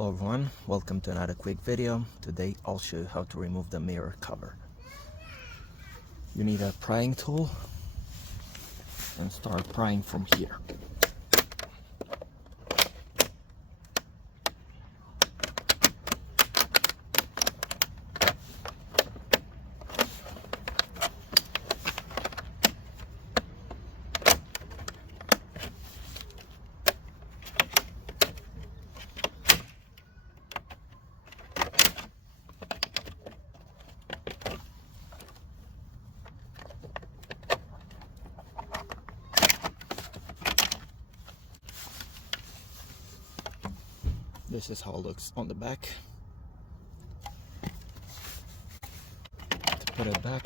Hello everyone, welcome to another quick video. Today I'll show you how to remove the mirror cover. You need a prying tool and start prying from here. This is how it looks on the back. To put it back,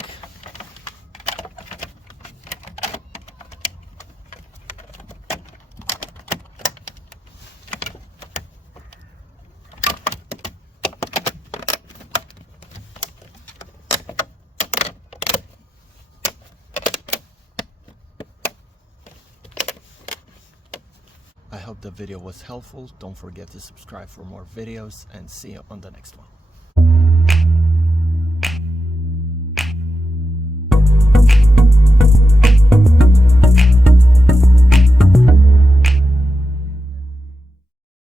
I hope the video was helpful. Don't forget to subscribe for more videos and see you on the next one.